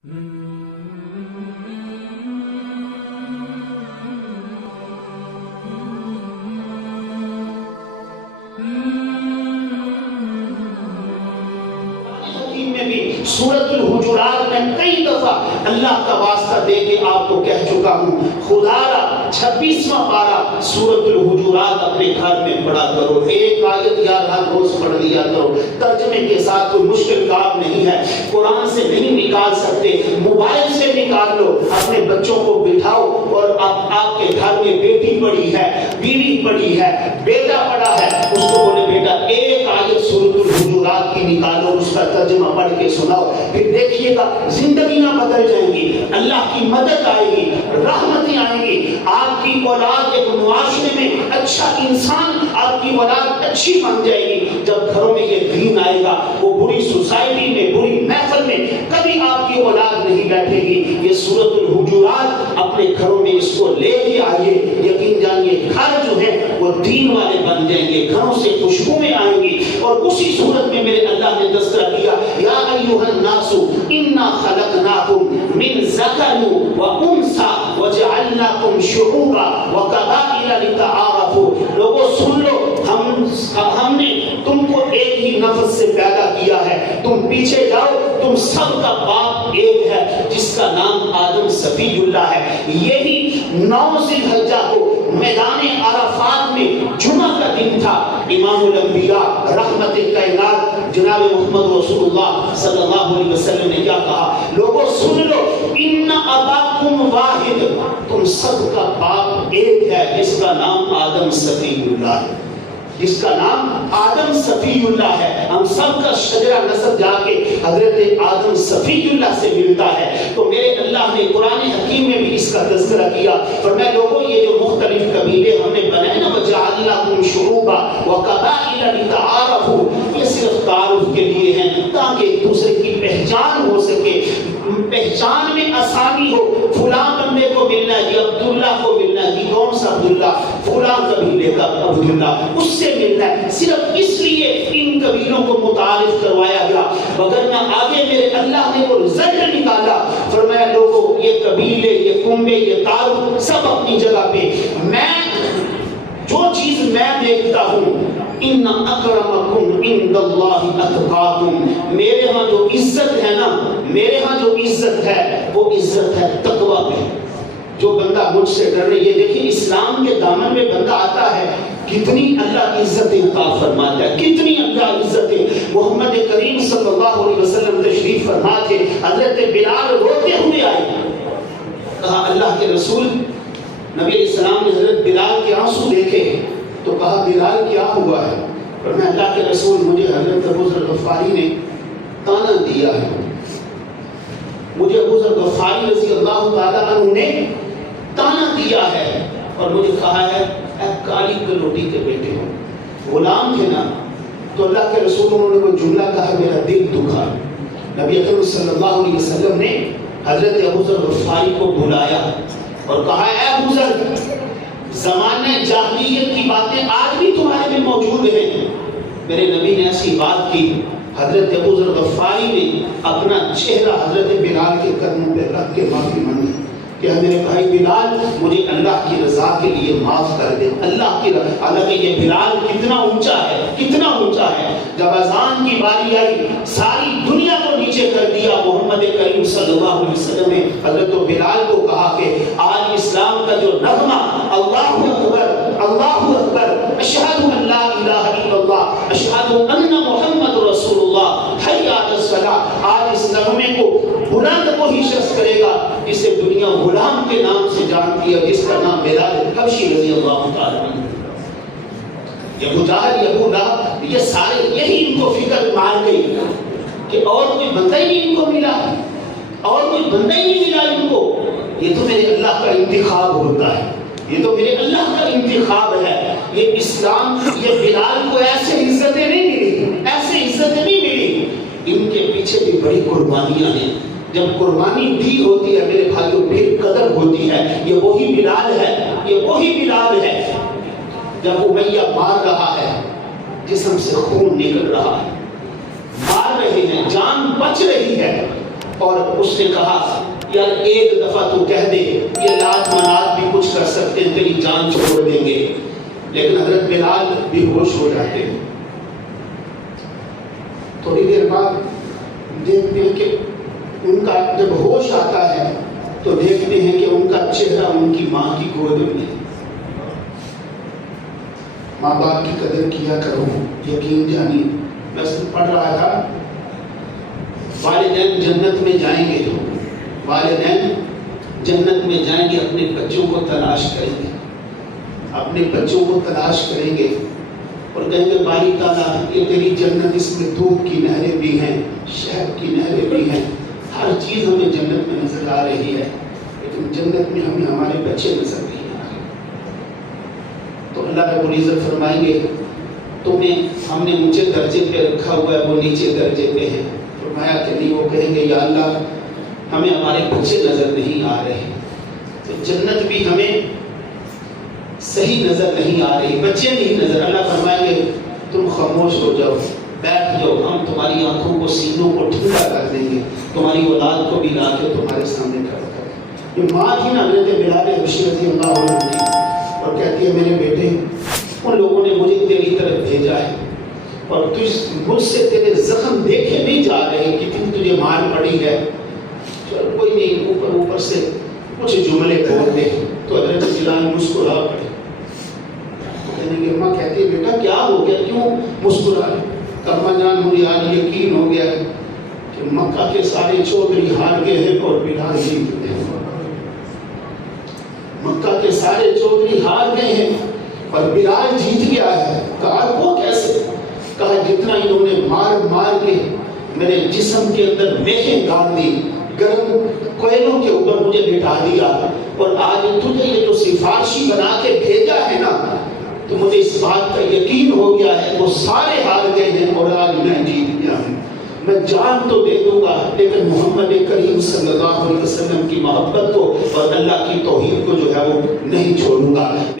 سورۃ الحجرات میں کئی دفعہ اللہ کا واسطہ دے کے آپ کو کہہ چکا ہوں، خدا را 26واں پارہ سورۃ الحجرات اپنے گھر میں پڑھا کرو، ایک آیت یا ہر روز پڑھ لیا کرو، ترجمے کے ساتھ کوئی مشکل کام نہیں ہے، قرآن سے نہیں نکال سکتے موبائل سے نکال لو، اپنے بچوں کو بٹھاؤ اور آپ کے گھر میں بیٹی پڑی ہے، بیوی پڑی ہے، بیٹا پڑا ہے، اس کو بولے بیٹا ایک آیت سورۃ الحجرات کی نکالو، اس کا ترجمہ پڑھ کے سناؤ، پھر دیکھیے گا زندگیاں بدل جائیں گی، اللہ کی مدد آئے گی، رحمتیں آئیں گی، آپ کی اولاد ایک معاشرے میں اچھا انسان، آپ کی اولاد اچھی بن جائے گی۔ جب گھروں میں یہ دین آئے گا، وہ بری سوسائٹی میں، بری محفل میں کبھی آپ کی اولاد نہیں بیٹھے گی۔ یہ سورۃ الحجرات اپنے گھروں میں اس کو لے کے آئیے، یقین جانیے گھر جو ہے وہ دین والے بن جائیں گے، گھروں سے خوشبوئیں آئیں گی۔ اور اسی صورت میں میرے اللہ نے تذکرہ کیا، یا ایھا الناس انا خلقناکم من ذکر و انثی وجعلناکم شعوبا وقبائل لتعارفوا، لوگوں سن لو، ہم نے تم کو ایک ہی نفس سے پیدا کیا ہے، تم پیچھے جاؤ، تم سب کا باپ ایک ہے جس کا نام آدم صفی اللہ ہے۔ یہی 9 ذی الحجہ کو میدان عرفات میں جمعہ کا دن تھا، امام الانبیاء رحمت کائنات جناب محمد رسول اللہ صلی اللہ علیہ وسلم نے کیا کہا، لوگوں سن لو، ان اباکم واحد، تم سب کا باپ ایک ہے جس کا نام آدم صفی اللہ ہے، جس کا نام آدم صفی اللہ ہے۔ ہم سب کا شجرہ نسب جا کے حضرت آدم صفی اللہ سے ملتا ہے۔ تو میرے اللہ نے قرآن حکیم میں بھی اس کا تذکرہ کیا، فرمایا لوگوں یہ جو مختلف قبیلے ہم نے بنائے نا، وجعلناکم شعوبا وقبائل لتعارفوا، یہ صرف تعارف کے لیے ہیں تاکہ ایک دوسرے کی پہچان ہو سکے، پہچان میں آسانی ہو، فلاں بندے کو ملنا ہے جی عبداللہ کو ملنا ہے جی، کون سا عبداللہ، فلاں قبیلے کا عبداللہ، اس سے ملنا ہے، صرف اس لیے ان قبیلوں کو متعارف کروایا گیا، وگرنہ آگے میرے اللہ نے وہ رزلٹ نکالا، فرمایا لوگوں یہ قبیلے، یہ کنبے، یہ تعارف سب اپنی جگہ پہ، میں جو چیز میں دیکھتا ہوں، ان اکرمکم عند اللہ اتقاکم، میرے ہاں جو عزت ہے نا، میرے ہاں جو عزت ہے وہ عزت ہے تقویٰ میں، جو بندہ مجھ سے ڈر رہی ہے۔ دیکھیں اسلام کے دامن میں بندہ آتا ہے، کتنی اللہ عزتیں عطا فرماتا ہے، کتنی اللہ عزتیں۔ محمد کریم صلی اللہ علیہ وسلم تشریف فرما تھے، حضرت بلال روتے ہوئے آئے، کہا اللہ کے رسول، نبی علیہ السلام نے حضرت بلال کے آنسو دیکھے تو کہا بلال کیا ہوا ہے؟ فرمایا اللہ کے رسول مجھے حضرت ابو ذر غفاری نے تانا دیا ہے، مجھے ابو ذر غفاری رضی اللہ تعالیٰ عنہ نے تانا دیا ہے اور مجھے کہا ہے اے کالی کلوٹی کے بیٹے ہو، غلام تھے نا، تو اللہ کے رسول انہوں نے وہ جملہ کہا میرا دل دکھا۔ نبی اکرم صلی اللہ علیہ وسلم نے حضرت ابو ذر غفاری کو بلایا اور کہا اے ابو ذر، زمانے جاہلیت کی باتیں آج بھی تمہارے میں موجود ہیں۔ میرے نبی نے ایسی بات کی، حضرت ابو ذر غفاری نے اپنا چہرہ حضرت بلال کے قدموں پہ رکھ کے معافی مانگی کہ میرے بھائی بلال مجھے اللہ کی رضا کے لیے معاف کر دے، اللہ کی رضا۔ حالانکہ یہ بلال کتنا اونچا ہے، کتنا اونچا ہے، جب اذان کی باری آئی ساری دنیا کو نیچے کر دیا، محمد کریم صلی اللہ علیہ وسلم نے حضرت بلال کو کہا کہ آج اسلام کا جو نغمہ اللہ اکبر اللہ اکبر اشہد ان لا الہ الا اللہ اشہد ان محمد رسول اللہ حی علی الصلاۃ، آج اس نغمے کو بلند وہی شخص کرے گا جسے دنیا غلام کے نام سے جانتی ہے، جس کا نام بلال حبشی رضی اللہ تعالیٰ عنہ۔ ابو جہل، ابو لہب، یہ سارے یہی ان کو فکر مار گئی کہ اور کوئی بندہ ہی نہیں ان کو ملا، اور کوئی بندہ ہی نہیں ملا ان کو، یہ تو میرے اللہ کا انتخاب ہوتا ہے، یہ تو میرے اللہ کا انتخاب ہے۔ یہ اسلام، یہ بلال کو ایسے عزتیں نہیں ملی، ایسے عزتیں نہیں ملی، ان کے پیچھے بھی بڑی قربانیاں ہیں۔ جب قربانی دی ہوتی ہے میرے بھائیوں پھر قدر ہوتی ہے۔ یہ وہی بلال ہے، یہ وہی بلال ہے جب امیہ مار رہا ہے، جسم سے خون نکل رہا ہے، مار رہے ہیں، جان بچ رہی ہے، اور اس نے کہا یار ایک دفعہ تو کہہ دے یہ لات منات بھی کچھ کر سکتے ہیں، تیری جان چھوڑ دیں گے. لیکن حضرت بلال بے ہوش ہو جاتے ہیں. تھوڑی دیر بعد دیکھتے ہیں کہ ان کا جب ہوش آتا ہے تو دیکھتے ہیں کہ ان کا چہرہ ان کی ماں کی گود میں ہے. ماں باپ کی قدر کیا کرو، یقین جانی. میں پڑھ رہا تھا والدین جنت میں جائیں گے، والدین جنت میں جائیں گے، اپنے بچوں کو تلاش کریں گے، اپنے بچوں کو تلاش کریں گے اور کہیں گے باری تعالیٰ یہ تیری جنت، اس میں دودھ کی نہریں بھی ہیں، شہد کی نہریں بھی ہیں، ہر چیز ہمیں جنت میں نظر آ رہی ہے، لیکن جنت میں ہمیں ہمارے بچے نظر نہیں آ رہے. تو اللہ رب العزت فرمائیں گے تمہیں ہم نے اونچے درجے پہ رکھا ہوا ہے، وہ نیچے درجے پہ ہیں. فرمایا کہ نہیں. وہ کہیں گے یا اللہ ہمیں ہمارے بچے نظر نہیں آ رہے. تو جنت بھی ہمیں صحیح نظر نہیں آ رہی، بچے نہیں نظر. اللہ فرمائیں گے تم خاموش ہو جاؤ، بیٹھ جاؤ، ہم تمہاری آنکھوں کو سینوں کو ٹھنڈا کر دیں گے، تمہاری اولاد کو بھی لا کے تمہارے سامنے کھڑا کر. یہ ماں تھی نا حضرت بلال حبشی رضی اللہ عنہ کی، اور کہتی ہے میرے بیٹے ان لوگوں نے مجھے تیری طرف بھیجا ہے اور مجھ سے تیرے زخم دیکھے نہیں جا رہے، کتنی تجھے مار پڑی ہے، چل کوئی نہیں اوپر اوپر سے کچھ جملے بول دے. تو حضرت بلال مسکرا پڑے. کہنے کی اماں کہتی ہے بیٹا کیا ہو گیا، کیوں مسکرا رہے؟ اماں جان مجھے آج یقین ہو گیا کہ مکہ کے سارے چودھری ہار گئے ہیں اور بلال جیت گئے ہیں. مکہ کے سارے چودھری ہار گئے ہیں اور بلال جیت گیا ہے. کہا وہ کیسے؟ کہا جتنا انہوں نے مار مار کے میرے جسم کے اندر میخیں ڈال دی، گرم کوئلوں کے اوپر مجھے بٹھا دیا، اور آج تجھے یہ جو سفارشی بنا کے بھیجا ہے نا، تو مجھے اس بات کا یقین ہو گیا ہے وہ سارے ہار گئے ہیں اور آج میں جیت گیا ہوں. میں جان تو دے دوں گا لیکن محمد کریم صلی اللہ علیہ وسلم کی محبت کو اور اللہ کی توحید کو جو ہے وہ نہیں چھوڑوں گا.